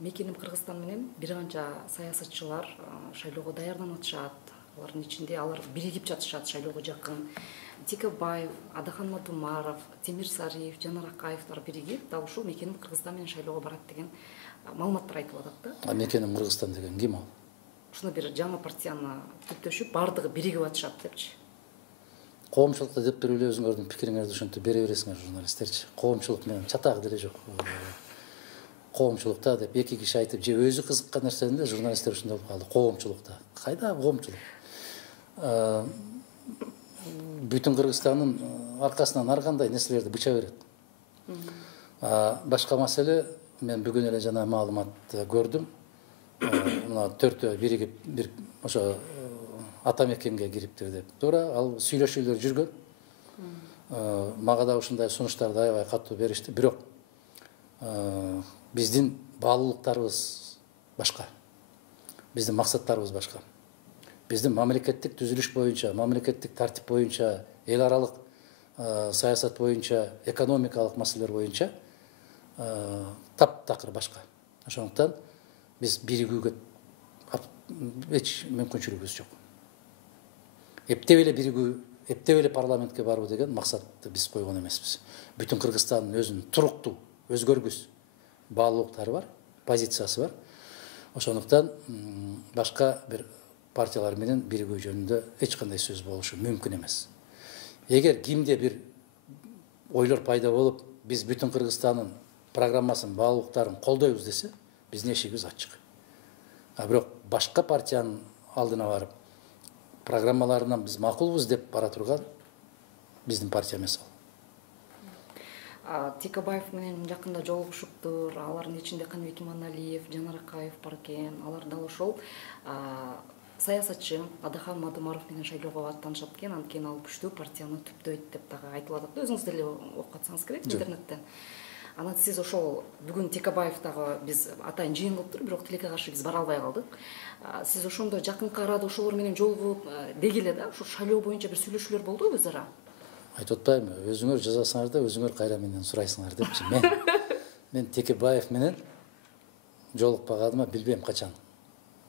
Мекеним Кыргызстан менен бир канча саясатчылар шайлоого даярданып атышат. Алардын ичинде алар биригип жатышат шайлоого жакын. Текебаев, Адахан Мадумаров, Темир Сариев, Жанар Акаевдер биригип дал ушул Мекеним Кыргызстан менен шайлоого барат деген маалыматтар айтылып атат да. Мекеним Кыргызстан деген ким ал? Ушуну бир жаңы партияны түптөшүп, бардыгы биригип атышат депчи. Коомчулукта деп берип эле өзүңөрдүн пикириңерди ушинтип бере бересиңер журналисттерчи. Коомчулук менен чатак деле жок. Коомчулукта деп эки киши айтып, же өзү кызыккан нерсени эле журналисттер ушундай болуп калды. Коомчулукта. Кайда коомчулук? Бүтүн Кыргызстандын аркасынан ар кандай нерселерди быча берет. Башка маселе, мен бүгүн эле жана маалымат көрдүм. Мына төртөө биригип бир ошо ата мекенге кириптир деп. Туура, ал сүйлөшүүлөр жүргөн. Мага да ушундай сунуштарды аябай катуу беришти. Бирок биздин баалуулуктарыбыз башка. Биздин максаттарыбыз башка. Биздин мамлекеттик түзүлүш боюнча, мамлекеттик тартип боюнча, эл аралык саясат боюнча, экономикалык маселелер боюнча таптакыр башка. Ошондуктан биз биригүүгө эч мүмкүнчүлүгүбүз жок. Эптеп эле биригүү, эптеп эле парламентке баруу деген максатты биз койгон эмеспиз. Бүтүн Кыргызстандын өзүнүн туруктуу, өзгөргүс баалуулуктары бар, позициясы бар. Ошондуктан башка бир партиялар менен биригүү жөнүндө эч кандай сөз болушу мүмкүн эмес. Эгер кимде бир ойлор пайда болуп, биз бүтүн Кыргызстандын программасын, баалуулуктарын колдойбуз десе, биздин эшигибиз ачык. Бирок башка партиянын алдына барып, программаларынан биз макулбуз деп бара турган биздин партия эмес ал. Текебаев менен жакында жолугушуптур. Алардын ичинде Каныбек Иманалиев, Жанар Акаев бар экен. Алар дал ошол саясатчы Адахан Мадумаров менен шайлоого аттанышат экен. Анткени ал күчтүү партияны түптөйт деп дагы айтылып атат. Өзүңүз деле окуп атсаңыз керек интернеттен. Анан сиз ошол бүгүн Текебаев дагы биз атайын жыйын кылыптыр, бирок тилекке каршы биз бара албай калдык. Сиз ошондо жакынкы арада ошолор менен жолугуп дегиле да, ушу шайлоо боюнча бир сүйлөшүүлөр болду өз ара. Айтып атпаймынбы, өзүңөр жазасыңар да, өзүңөр кайра менден сурайсыңар депчи. Мен Текебаев менен жолукпаганыма билбейм качан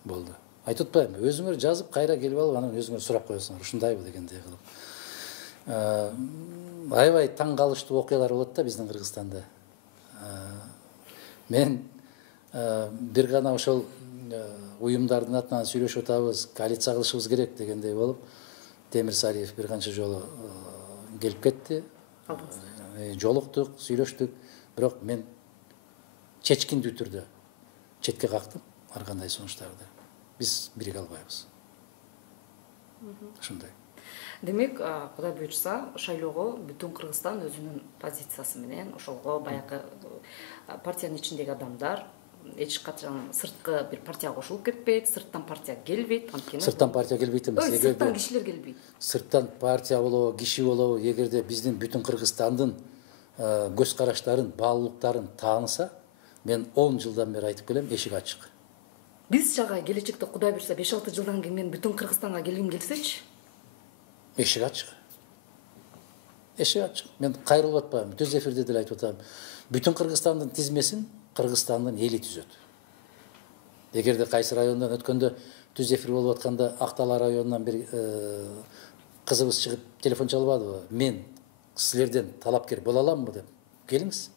болду. Айтып атпаймынбы, өзүңөр жазып кайра келип алып, анан өзүңөр сурап коесуңар, ушундайбы дегендей кылып. Аябай таң калыштуу окуялар болот да биздин Кыргызстанда. Мен бир гана ошол уюмдардын атынан сүйлөшүп атабыз, коалиция кылышыбыз керек дегендей болуп, Темир Сариев бир канча жолу келип кетти. Жолуктук, сүйлөштүк, бирок мен чечкиндүү түрдө четке кактым ар кандай сунуштарды. Биз бириге албайбыз. Ушундай. Демек, Кудай буйрса, шайлоого бүтүн Кыргызстан өзүнүн позициясы менен ошолго баягы партиянын ичиндеги адамдар эч качан сырткы бир партияга кошулуп кетпейт, сырттан партия келбейт, анткени сырттан партия келбейт эмес, сырттан кишилер келбейт. Сырттан партия болобу, киши болобу, эгерде биздин бүтүн Кыргызстандын көз караштарын, баалуулуктарын тааныса, мен 10 жылдан бери айтып келем, эшик ачык. Биз чагы келечекте Кудай буйрса 5-6 жылдан кийин мен бүтүн Кыргызстанга келгим келсечи, эшик ачык. Эшик ачык. Мен кайрылып атпайм, түз эфирде деле айтып атам. Бүтүн Кыргызстандын тизмесин Кыргызстандын эли түзөт. Эгерде кайсы райондан өткөндө түз эфир болуп атканда Актала районунан бир кызыбыз чыгып телефон чалбадыбы? Мен силерден талапкер боло аламмы деп. Келиңиз.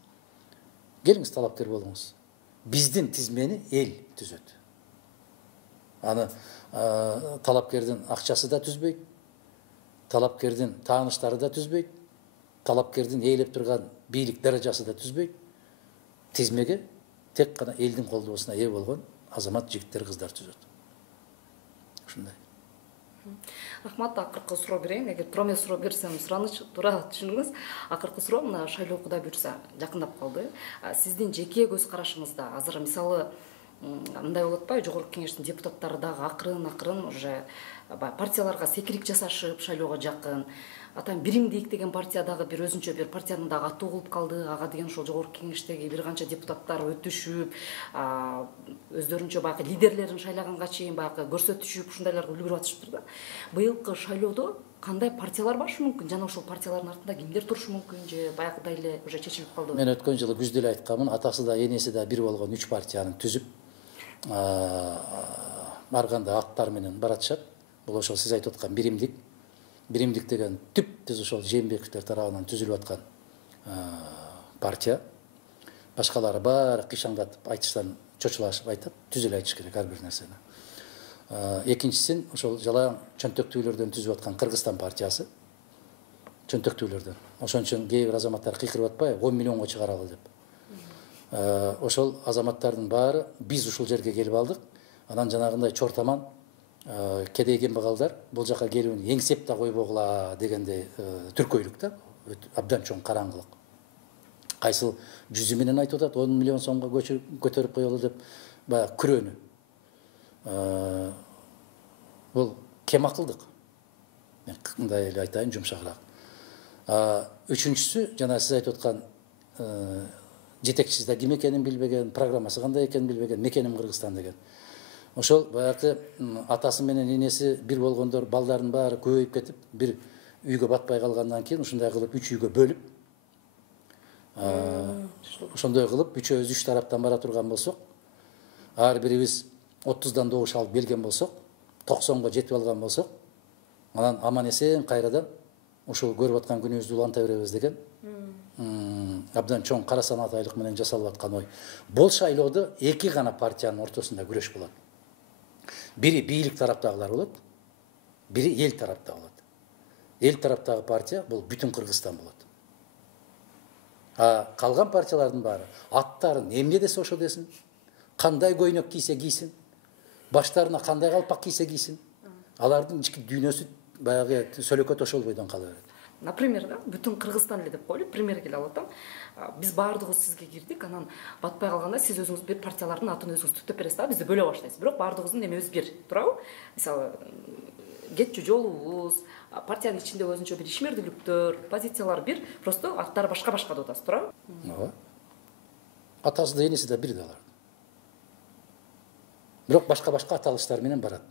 Келиңиз талапкер болуңуз. Биздин тизмени эл түзөт. Аны талапкердин акчасы да түзбөйт. Талапкердин тааныштары да түзбөйт. Талапкердин ээлеп турган бийлик даражасы да түзбөйт. Тизмеге тек гана элдин колдоосуна ээ болгон азамат, жигиттер, кыздар түзөт. Ушундай. Рахмат, акыркы суроо берейин. Эгер туура эмес суроо берсем, сураныч туура түшүнүңүз. Акыркы суроо мына шайлоо Кудай буйрса жакындап калды. Сиздин жеке көз карашыңызда азыр мисалы мындай болот атпайбы, жогорку кеңештин депутаттары дагы акырын уже партияларга секирик жасашып, шайлоого жакын. Атайын биримдик деген партия дагы бир өзүнчө бир партиянын дагы аты угулуп калды. Ага деген ошол жогорку кеңештеги бир канча депутаттар өтүшүп, өздөрүнчө баягы лидерлерин шайлаганга чейин баягы көрсөтүшүп, ушундайларга үлгүрүп атышыптыр да. Быйылкы шайлоодо кандай партиялар башы мүмкүн жана ошол партиялардын артында кимдер турушу мүмкүн же баягыдай эле уже чечилип калдыбы? Мен өткөн жылы күздө эле айтканмын, атасы да энеси да бир болгон 3 партияны түзүп барганда аттары менен баратышат. Бул ошол сиз айтып аткан биримдик. Биримдик деген түз ошол Жээнбековдер тарабынан түзүлүп аткан партия. Башкалары баары кыйшаңдатып айтыштан чочулашып айтат, түз эле айтыш керек ар бир нерсени. Экинчисин ошол жалаң чөнтөктүүлөрдөн түзүп аткан Кыргызстан партиясы. Чөнтөктүүлөрдөн. Ошон үчүн кээ бир азаматтар кыйкырып атпайбы, 10 миллионго чыгаралы деп. Ошол азаматтардын баары биз ушул жерге келип алдык. Анан жанагындай чортаман кедей кембагалдар бул жака келүүнү эңсеп да койбогула дегендей түркөйлүк да, абдан чоң караңгылык. Кайсыл жүзү менен айтып атат, 10 миллион сомго көтөрүп коелу деп, баягы күрөөнү. Бул кем акылдык. Мен мындай эле айтайын, жумшагыраак. Үчүнчүсү, жана сиз айтып аткан жетекчиси да ким экенин билбеген, программасы кандай экенин билбеген, мекеним Кыргызстан деген. Ошол баягы атасы менен энеси бир болгондор балдардын баары көбөйүп кетип, бир үйгө батпай калгандан кийин ушундай кылып 3 үйгө бөлүп, ошондой кылып үчөөбүз 3 тараптан бара турган болсок, ар бирибиз 30дан добуш алып келген болсок, 90го жетип алган болсок, анан аман эсен кайрадан ушул көрүп аткан күнүбүздү уланта беребиз деген абдан чоң кара санатайлык менен жасалып аткан ой. Бул шайлоодо эки гана партиянын ортосунда күрөш болот. Бири бийлик тараптагылар болот, бири эл тарапта болот. Эл тараптагы партия бул бүтүн Кыргызстан болот. Калган партиялардын баары аттарын эмне десе ошо десин, кандай көйнөк кийсе кийсин, баштарына кандай калпак кийсе кийсин, алардын ички дүйнөсү баягы сөлөкөт ошол бойдон кала берет. Например, да, бүтүн Кыргызстан эле деп коелу, пример келип алып атам. Биз баардыгыбыз сизге кирдик, анан батпай калганда сиз өзүңүз бир партиялардын атын өзүңүз түптөп бересиз да, бизди бөлө баштайсыз. Бирок баардыгыбыздын эмебиз бир, туурабы? Мисалы, кетчү жолубуз, партиянын ичинде өзүнчө бир ишмердүүлүктөр, позициялар бир, просто аттары башка-башка деп атасыз, туурабы? Ооба. Атасы да энеси да бир да алар. Бирок башка-башка аталыштар менен барат.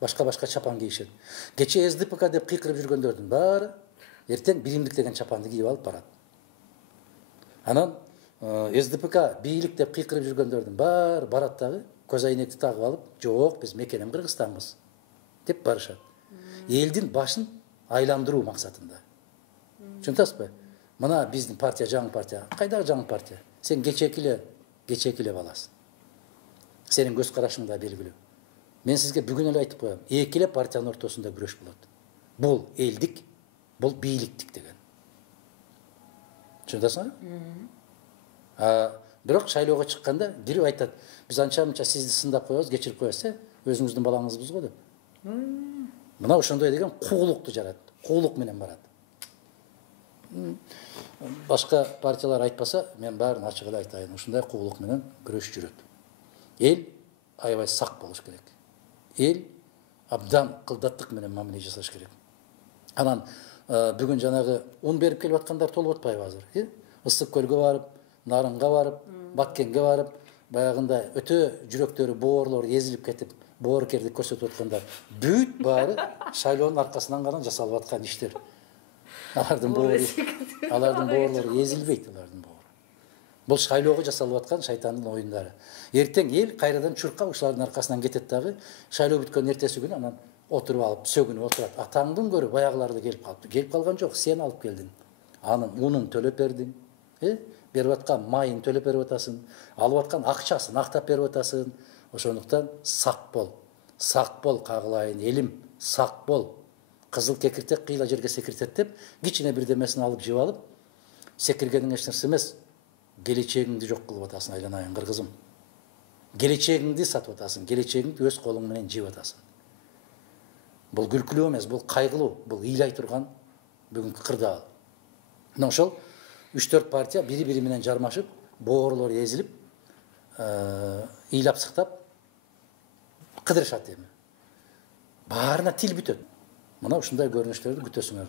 Башка-башка чапан кийишет. Кече СДПК деп кыйкырып жүргөндөрдүн баары эртең биримдик деген чапанды кийип алып барат. Анан СДПК бийлик деп кыйкырып жүргөндөрдүн баары барат дагы көз айнекти тагып алып, жок, биз мекеним Кыргызстанбыз деп барышат. Элдин башын айландыруу максатында. Түшүнүп атасызбы? Мына биздин партия жаңы партия. Кайдагы жаңы партия? Сен кечеки эле баласың. Сенин көз карашың да белгилүү. Мен сизге бүгүн эле айтып коем, эки эле партиянын ортосунда күрөш болот. Бул элдик, бул бийликтик деген. Түшүнүп атасыңбы? Бирок шайлоого чыкканда кирип айтат, биз анча-мынча сизди сындап коебуз, кечирип коебуз, өзүңүздүн балаңызбыз го деп. Мына ошондой деген куулукту жарат, куулук менен барат. Башка партиялар айтпаса, мен баарын ачык эле айтайын, ушундай куулук менен күрөш жүрөт. Эл аябай сак болуш керек. Эл абдан кылдаттык менен мамиле жасаш керек. Анан бүгүн жанагы ун берип келип аткандар толуп атпайбы азыр? Ысык көлгө барып, Нарынга барып, Баткенге барып, баягындай өтө жүрөктөрү боорлор езилип кетип, боорукердик көрсөтүп аткандар. Бүт баары шайлоонун аркасынан гана жасалып аткан иштер. Алардын боорлору езилбейт, алардын боору. Бул шайлоого жасалып аткан шайтандын оюндары. Эртең эл кайрадан чуркап ушулардын аркасынан кетет дагы, шайлоо бүткөн эртеси күнү анан отуруп алып, сөгүнүп отурат. Атаңдын көрү баягыларды келип калыптыр. Келип калган жок, сен алып келдиң. Анын унун төлөп бердиң. Берип аткан майын төлөп берип атасың. Алып аткан акчасын актап берип атасың. Ошондуктан сак бол. Сак бол, кагылайын элим, сак бол. Кызыл кекиртек кыйла жерге секиртет деп, кичине бирдемесин алып жеп алып, секиргениң эч нерсе эмес. Келечегиңди жок кылып атасың, айланайын кыргызым. Келечегиңди сатып атасың, келечегиңди өз колуң менен жеп атасың. Бул күлкүлүү эмес, бул кайгылуу, бул ыйлай турган бүгүнкү кырдаал. Мына ошол 3-4 партия бири-бири менен жармашып, боорлор езилип, ыйлап сыктап кыдырышат эми. Баарына тил бүтөт. Мына ушундай көрүнүштөрдү күтөсүңөр.